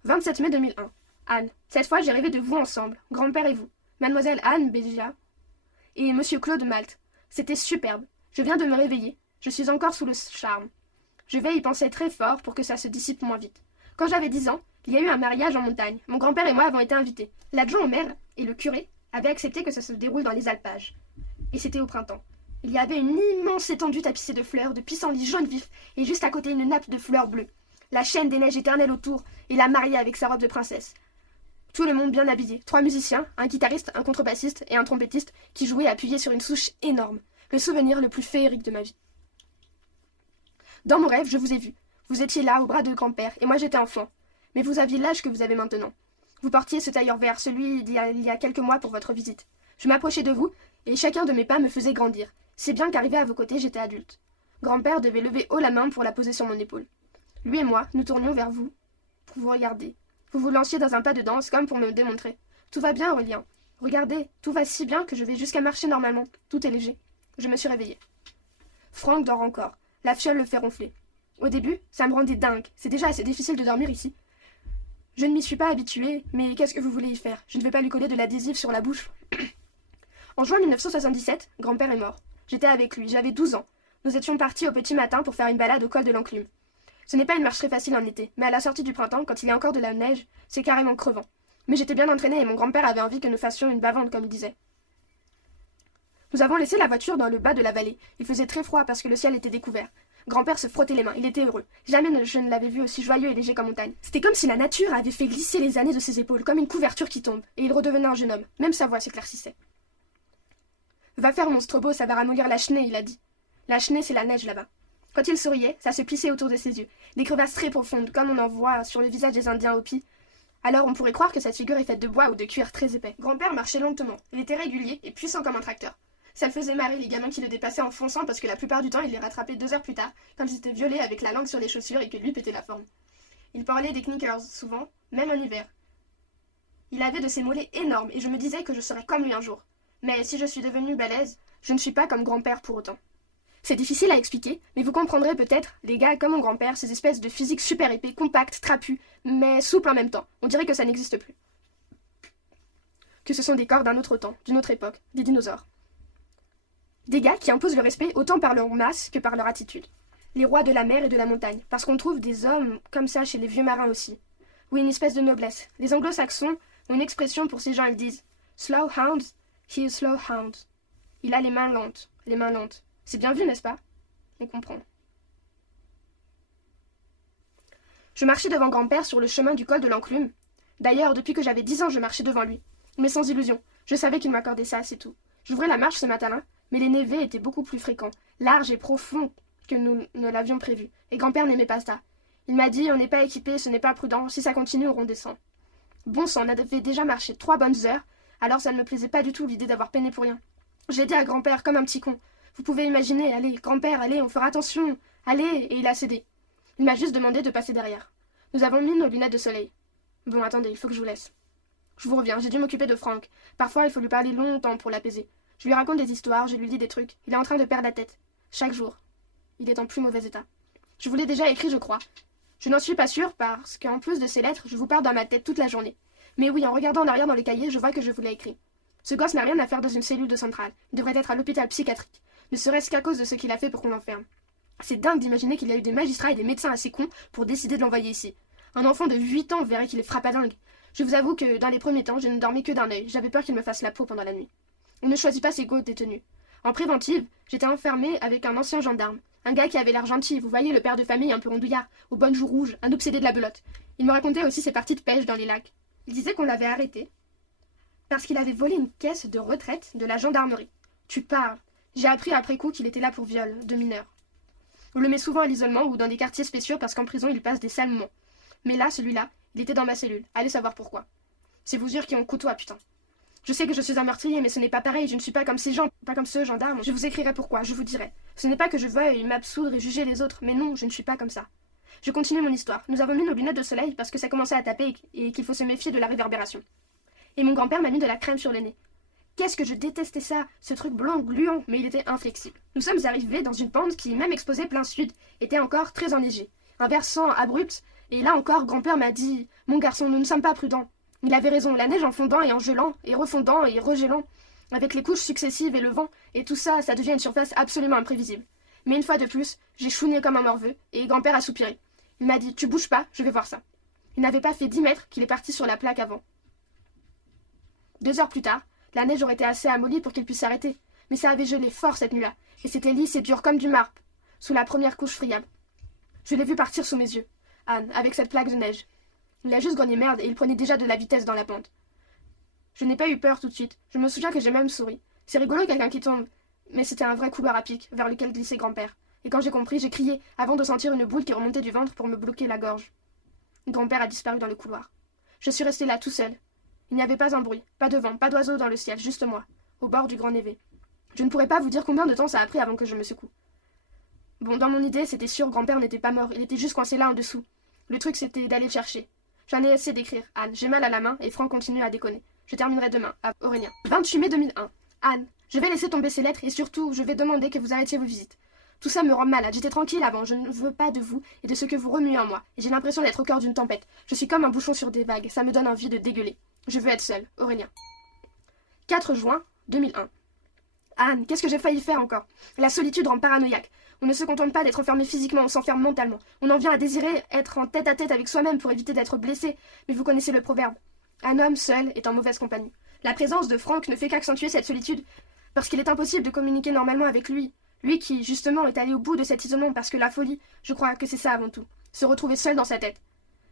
27 mai 2001. Anne. Cette fois, j'ai rêvé de vous ensemble, grand-père et vous. Mademoiselle Anne Bégia et Monsieur Claude Malte. C'était superbe. Je viens de me réveiller. Je suis encore sous le charme. Je vais y penser très fort pour que ça se dissipe moins vite. Quand j'avais 10 ans, il y a eu un mariage en montagne. Mon grand-père et moi avons été invités. L'adjoint au maire et le curé avaient accepté que ça se déroule dans les alpages. Et c'était au printemps. Il y avait une immense étendue tapissée de fleurs, de pissenlits jaunes vifs, et juste à côté une nappe de fleurs bleues. La chaîne des neiges éternelles autour, et la mariée avec sa robe de princesse. Tout le monde bien habillé. 3 musiciens, un guitariste, un contrebassiste et un trompettiste qui jouaient appuyés sur une souche énorme. Le souvenir le plus féerique de ma vie. Dans mon rêve, je vous ai vu. Vous étiez là, au bras de grand-père, et moi j'étais enfant. Mais vous aviez l'âge que vous avez maintenant. Vous portiez ce tailleur vert, celui il y a quelques mois pour votre visite. Je m'approchais de vous, et chacun de mes pas me faisait grandir. C'est bien qu'arrivé à vos côtés, j'étais adulte. Grand-père devait lever haut la main pour la poser sur mon épaule. Lui et moi, nous tournions vers vous, pour vous regarder. Vous vous lanciez dans un pas de danse, comme pour me démontrer. Tout va bien, Aurélien. Regardez, tout va si bien que je vais jusqu'à marcher normalement. Tout est léger. Je me suis réveillée. Franck dort encore. La fiole le fait ronfler. Au début, ça me rendait dingue. C'est déjà assez difficile de dormir ici. Je ne m'y suis pas habituée, mais qu'est-ce que vous voulez y faire? Je ne vais pas lui coller de l'adhésif sur la bouche. En juin 1977, grand-père est mort. J'étais avec lui, j'avais 12 ans. Nous étions partis au petit matin pour faire une balade au col de l'Enclume. Ce n'est pas une marche très facile en été, mais à la sortie du printemps, quand il y a encore de la neige, c'est carrément crevant. Mais j'étais bien entraînée et mon grand-père avait envie que nous fassions une bavande, comme il disait. Nous avons laissé la voiture dans le bas de la vallée. Il faisait très froid parce que le ciel était découvert. Grand-père se frottait les mains, il était heureux. Jamais je ne l'avais vu aussi joyeux et léger qu'en montagne. C'était comme si la nature avait fait glisser les années de ses épaules, comme une couverture qui tombe, et il redevenait un jeune homme. Même sa voix s'éclaircissait. Va faire mon strobo, ça va ramollir la chenée, il a dit. La chenée, c'est la neige là-bas. Quand il souriait, ça se plissait autour de ses yeux, des crevasses très profondes, comme on en voit sur le visage des Indiens Hopis. Alors on pourrait croire que cette figure est faite de bois ou de cuir très épais. Grand-père marchait lentement, il était régulier et puissant comme un tracteur. Ça le faisait marrer les gamins qui le dépassaient en fonçant parce que la plupart du temps il les rattrapait 2 heures plus tard, quand ils étaient violés avec la langue sur les chaussures et que lui pétait la forme. Il parlait des knickers, souvent, même en hiver. Il avait de ces mollets énormes et je me disais que je serais comme lui un jour. Mais si je suis devenue balèze, je ne suis pas comme grand-père pour autant. C'est difficile à expliquer, mais vous comprendrez peut-être, les gars comme mon grand-père, ces espèces de physique super épais, compacts, trapus, mais souples en même temps. On dirait que ça n'existe plus. Que ce sont des corps d'un autre temps, d'une autre époque, des dinosaures. Des gars qui imposent le respect autant par leur masse que par leur attitude. Les rois de la mer et de la montagne, parce qu'on trouve des hommes comme ça chez les vieux marins aussi. Oui, une espèce de noblesse. Les anglo-saxons ont une expression pour ces gens, ils disent « Slow hounds, he is slow hound ». Il a les mains lentes, les mains lentes. C'est bien vu, n'est-ce pas? On comprend. Je marchais devant grand-père sur le chemin du col de l'Enclume. D'ailleurs, depuis que j'avais 10 ans, je marchais devant lui. Mais sans illusion. Je savais qu'il m'accordait ça, c'est tout. J'ouvrais la marche ce matin-là, mais les névés étaient beaucoup plus fréquents, larges et profonds que nous ne l'avions prévu. Et grand-père n'aimait pas ça. Il m'a dit, on n'est pas équipé, ce n'est pas prudent, si ça continue, on descend. Bon sang, on avait déjà marché 3 bonnes heures, alors ça ne me plaisait pas du tout l'idée d'avoir peiné pour rien. J'ai dit à grand-père comme un petit con. Vous pouvez imaginer, allez, grand-père, allez, on fera attention, allez, et il a cédé. Il m'a juste demandé de passer derrière. Nous avons mis nos lunettes de soleil. Bon, attendez, il faut que je vous laisse. Je vous reviens, j'ai dû m'occuper de Franck. Parfois, il faut lui parler longtemps pour l'apaiser. Je lui raconte des histoires, je lui dis des trucs. Il est en train de perdre la tête. Chaque jour. Il est en plus mauvais état. Je vous l'ai déjà écrit, je crois. Je n'en suis pas sûre parce qu'en plus de ces lettres, je vous parle dans ma tête toute la journée. Mais oui, en regardant en arrière dans les cahiers, je vois que je vous l'ai écrit. Ce gosse n'a rien à faire dans une cellule de centrale. Il devrait être à l'hôpital psychiatrique. Ne serait-ce qu'à cause de ce qu'il a fait pour qu'on l'enferme. C'est dingue d'imaginer qu'il y a eu des magistrats et des médecins assez cons pour décider de l'envoyer ici. Un enfant de 8 ans verrait qu'il est frappadingue. Je vous avoue que dans les premiers temps, je ne dormais que d'un œil. J'avais peur qu'il me fasse la peau pendant la nuit. On ne choisit pas ses go détenus. En préventive, j'étais enfermée avec un ancien gendarme. Un gars qui avait l'air gentil, vous voyez, le père de famille un peu rondouillard, aux bonnes joues rouges, un obsédé de la belote. Il me racontait aussi ses parties de pêche dans les lacs. Il disait qu'on l'avait arrêté parce qu'il avait volé une caisse de retraite de la gendarmerie. Tu parles. J'ai appris après coup qu'il était là pour viol de mineurs. On le met souvent à l'isolement ou dans des quartiers spéciaux parce qu'en prison il passe des sales moments. Mais là, celui-là, il était dans ma cellule. Allez savoir pourquoi. C'est vous dire qui ont le couteau à putain. Je sais que je suis un meurtrier, mais ce n'est pas pareil, je ne suis pas comme ces gens, pas comme ce gendarme. Je vous écrirai pourquoi, je vous dirai. Ce n'est pas que je veuille m'absoudre et juger les autres, mais non, je ne suis pas comme ça. Je continue mon histoire. Nous avons mis nos lunettes de soleil parce que ça commençait à taper et qu'il faut se méfier de la réverbération. Et mon grand-père m'a mis de la crème sur le nez. Qu'est-ce que je détestais ça, ce truc blanc gluant, mais il était inflexible. Nous sommes arrivés dans une pente qui, même exposée plein sud, était encore très enneigée. Un versant abrupt, et là encore, grand-père m'a dit « Mon garçon, nous ne sommes pas prudents. » Il avait raison, la neige en fondant et en gelant, et refondant et regélant, avec les couches successives et le vent, et tout ça, ça devient une surface absolument imprévisible. Mais une fois de plus, j'ai chouiné comme un morveux, et grand-père a soupiré. Il m'a dit « Tu bouges pas, je vais voir ça. » Il n'avait pas fait 10 mètres qu'il est parti sur la plaque avant. 2 heures plus tard, la neige aurait été assez amollie pour qu'il puisse s'arrêter, mais ça avait gelé fort cette nuit-là, et c'était lisse et dur comme du marbre, sous la première couche friable. Je l'ai vu partir sous mes yeux, Anne, avec cette plaque de neige. Il a juste grogné merde et il prenait déjà de la vitesse dans la pente. Je n'ai pas eu peur tout de suite, je me souviens que j'ai même souri. C'est rigolo quelqu'un qui tombe, mais c'était un vrai couloir à pic vers lequel glissait grand-père. Et quand j'ai compris, j'ai crié avant de sentir une boule qui remontait du ventre pour me bloquer la gorge. Grand-père a disparu dans le couloir. Je suis restée là tout seul. Il n'y avait pas un bruit, pas de vent, pas d'oiseau dans le ciel, juste moi, au bord du grand névé. Je ne pourrais pas vous dire combien de temps ça a pris avant que je me secoue. Bon, dans mon idée, c'était sûr, grand-père n'était pas mort, il était juste coincé là en dessous. Le truc, c'était d'aller le chercher. J'en ai assez d'écrire, Anne, j'ai mal à la main et Franck continue à déconner. Je terminerai demain, à Aurélien. 28 mai 2001. Anne, je vais laisser tomber ces lettres et surtout, je vais demander que vous arrêtiez vos visites. Tout ça me rend malade, j'étais tranquille avant, je ne veux pas de vous et de ce que vous remuez en moi. Et j'ai l'impression d'être au cœur d'une tempête. Je suis comme un bouchon sur des vagues, ça me donne envie de dégueuler. Je veux être seule, Aurélien. 4 juin 2001. Anne, qu'est-ce que j'ai failli faire encore? La solitude rend paranoïaque. On ne se contente pas d'être enfermé physiquement, on s'enferme mentalement. On en vient à désirer être en tête-à-tête avec soi-même pour éviter d'être blessé. Mais vous connaissez le proverbe. Un homme seul est en mauvaise compagnie. La présence de Franck ne fait qu'accentuer cette solitude, parce qu'il est impossible de communiquer normalement avec lui. Lui qui, justement, est allé au bout de cet isolement parce que la folie, je crois que c'est ça avant tout. Se retrouver seul dans sa tête.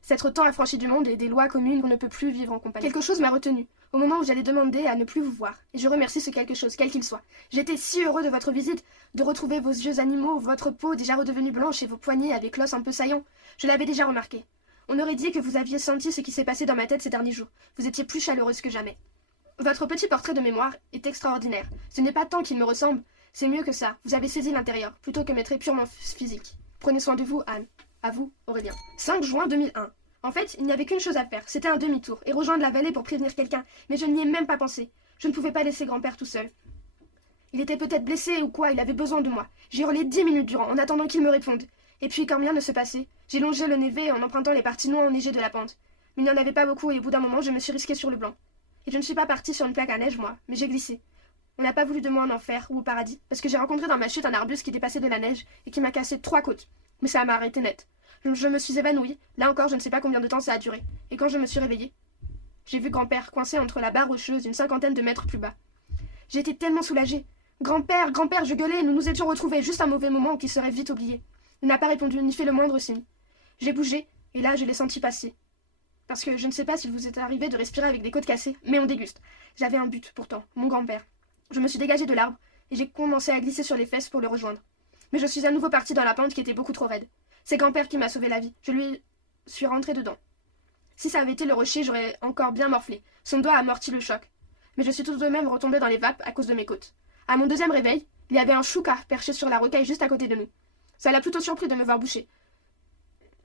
S'être tant affranchi du monde et des lois communes qu'on ne peut plus vivre en compagnie. Quelque chose m'a retenu, au moment où j'allais demander à ne plus vous voir. Et je remercie ce quelque chose, quel qu'il soit. J'étais si heureux de votre visite, de retrouver vos yeux animaux, votre peau déjà redevenue blanche et vos poignets avec l'os un peu saillant. Je l'avais déjà remarqué. On aurait dit que vous aviez senti ce qui s'est passé dans ma tête ces derniers jours. Vous étiez plus chaleureuse que jamais. Votre petit portrait de mémoire est extraordinaire. Ce n'est pas tant qu'il me ressemble, c'est mieux que ça. Vous avez saisi l'intérieur, plutôt que mes traits purement physiques. Prenez soin de vous, Anne. À vous, Aurélien. 5 juin 2001. En fait, il n'y avait qu'une chose à faire, c'était un demi-tour, et rejoindre la vallée pour prévenir quelqu'un, mais je n'y ai même pas pensé. Je ne pouvais pas laisser grand-père tout seul. Il était peut-être blessé ou quoi, il avait besoin de moi. J'ai hurlé 10 minutes durant, en attendant qu'il me réponde. Et puis, quand rien ne se passait, j'ai longé le névé en empruntant les parties non enneigées de la pente. Mais il n'y en avait pas beaucoup, et au bout d'un moment, je me suis risquée sur le blanc. Et je ne suis pas partie sur une plaque à neige, moi, mais j'ai glissé. On n'a pas voulu de moi en enfer ou au paradis, parce que j'ai rencontré dans ma chute un arbuste qui dépassait de la neige et qui m'a cassé 3 côtes. Mais ça m'a arrêté net. Je me suis évanouie, là encore je ne sais pas combien de temps ça a duré, et quand je me suis réveillée, j'ai vu grand-père coincé entre la barre rocheuse une 50aine de mètres plus bas. J'ai été tellement soulagée. Grand-père, grand-père, je gueulais, nous nous étions retrouvés, juste un mauvais moment qui serait vite oublié. Il n'a pas répondu, ni fait le moindre signe. J'ai bougé, et là je l'ai senti passer. Parce que je ne sais pas s'il vous est arrivé de respirer avec des côtes cassées, mais on déguste. J'avais un but, pourtant, mon grand-père. Je me suis dégagée de l'arbre, et j'ai commencé à glisser sur les fesses pour le rejoindre. Mais je suis à nouveau partie dans la pente qui était beaucoup trop raide. C'est grand-père qui m'a sauvé la vie. Je lui suis rentrée dedans. Si ça avait été le rocher, j'aurais encore bien morflé. Son doigt a amorti le choc. Mais je suis tout de même retombée dans les vapes à cause de mes côtes. À mon deuxième réveil, il y avait un chouka perché sur la rocaille juste à côté de nous. Ça l'a plutôt surpris de me voir boucher.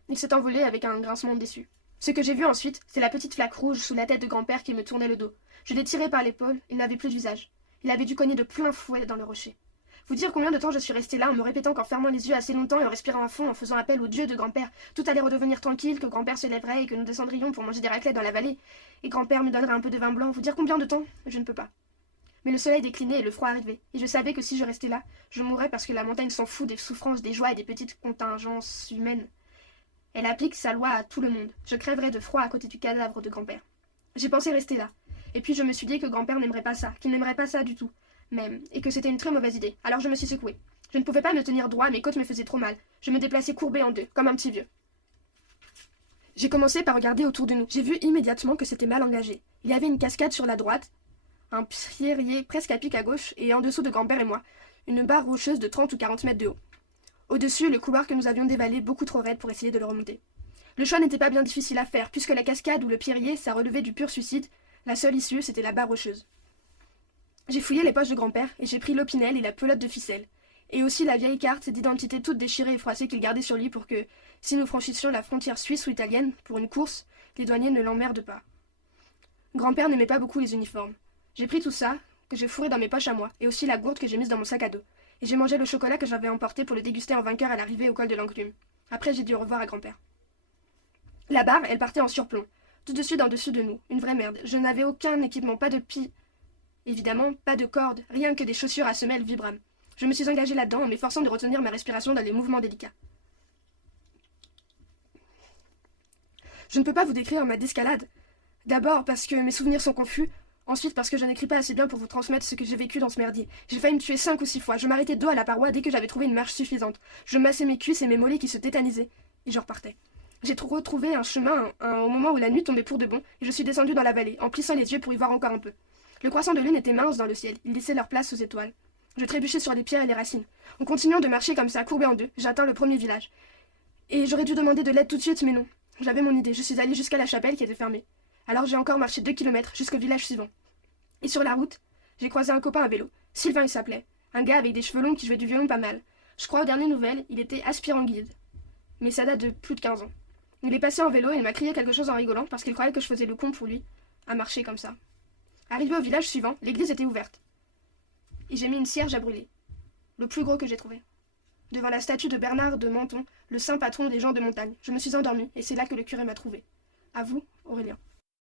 Il s'est envolé avec un grincement déçu. Ce que j'ai vu ensuite, c'est la petite flaque rouge sous la tête de grand-père qui me tournait le dos. Je l'ai tiré par l'épaule, il n'avait plus de visage. Il avait dû cogner de plein fouet dans le rocher. Vous dire combien de temps je suis restée là en me répétant qu'en fermant les yeux assez longtemps et en respirant à fond, en faisant appel au dieu de grand-père, tout allait redevenir tranquille, que grand-père se lèverait et que nous descendrions pour manger des raclettes dans la vallée, et grand-père me donnerait un peu de vin blanc. Vous dire combien de temps? Je ne peux pas. Mais le soleil déclinait et le froid arrivait, et je savais que si je restais là, je mourrais parce que la montagne s'en fout des souffrances, des joies et des petites contingences humaines. Elle applique sa loi à tout le monde. Je crèverais de froid à côté du cadavre de grand-père. J'ai pensé rester là. Et puis je me suis dit que grand-père n'aimerait pas ça, qu'il n'aimerait pas ça du tout. Même, et que c'était une très mauvaise idée. Alors je me suis secouée. Je ne pouvais pas me tenir droit, mes côtes me faisaient trop mal. Je me déplaçais courbée en deux, comme un petit vieux. J'ai commencé par regarder autour de nous. J'ai vu immédiatement que c'était mal engagé. Il y avait une cascade sur la droite, un pierrier presque à pic à gauche, et en dessous de grand-père et moi, une barre rocheuse de 30 ou 40 mètres de haut. Au-dessus, le couloir que nous avions dévalé beaucoup trop raide pour essayer de le remonter. Le choix n'était pas bien difficile à faire, puisque la cascade ou le pierrier, ça relevait du pur suicide. La seule issue, c'était la barre rocheuse. J'ai fouillé les poches de grand-père, et j'ai pris l'opinel et la pelote de ficelle. Et aussi la vieille carte d'identité toute déchirée et froissée qu'il gardait sur lui pour que, si nous franchissions la frontière suisse ou italienne, pour une course, les douaniers ne l'emmerdent pas. Grand-père n'aimait pas beaucoup les uniformes. J'ai pris tout ça, que j'ai fourré dans mes poches à moi, et aussi la gourde que j'ai mise dans mon sac à dos. Et j'ai mangé le chocolat que j'avais emporté pour le déguster en vainqueur à l'arrivée au col de l'Enclume. Après, j'ai dit au revoir à grand-père. La barre, elle partait en surplomb, tout de suite en dessus de nous, une vraie merde. Je n'avais aucun équipement, pas de évidemment, pas de corde, rien que des chaussures à semelles Vibram. Je me suis engagée là-dedans en m'efforçant de retenir ma respiration dans les mouvements délicats. Je ne peux pas vous décrire ma descalade. D'abord parce que mes souvenirs sont confus, ensuite parce que je n'écris pas assez bien pour vous transmettre ce que j'ai vécu dans ce merdier. J'ai failli me tuer 5 ou 6 fois, je m'arrêtais dos à la paroi dès que j'avais trouvé une marche suffisante. Je massais mes cuisses et mes mollets qui se tétanisaient, et je repartais. J'ai retrouvé un chemin au moment où la nuit tombait pour de bon, et je suis descendue dans la vallée, en plissant les yeux pour y voir encore un peu. Le croissant de lune était mince dans le ciel, ils laissaient leur place aux étoiles. Je trébuchais sur les pierres et les racines. En continuant de marcher comme ça, courbé en deux, j'atteins le premier village. Et j'aurais dû demander de l'aide tout de suite, mais non. J'avais mon idée, je suis allée jusqu'à la chapelle qui était fermée. Alors j'ai encore marché 2 kilomètres jusqu'au village suivant. Et sur la route, j'ai croisé un copain à vélo. Sylvain il s'appelait. Un gars avec des cheveux longs qui jouait du violon pas mal. Je crois aux dernières nouvelles, il était aspirant guide. Mais ça date de plus de 15 ans. Il est passé en vélo et il m'a crié quelque chose en rigolant parce qu'il croyait que je faisais le con pour lui, à marcher comme ça. Arrivé au village suivant, l'église était ouverte. Et j'ai mis une cierge à brûler. Le plus gros que j'ai trouvé. Devant la statue de Bernard de Menton, le saint patron des gens de montagne. Je me suis endormie et c'est là que le curé m'a trouvé. À vous, Aurélien.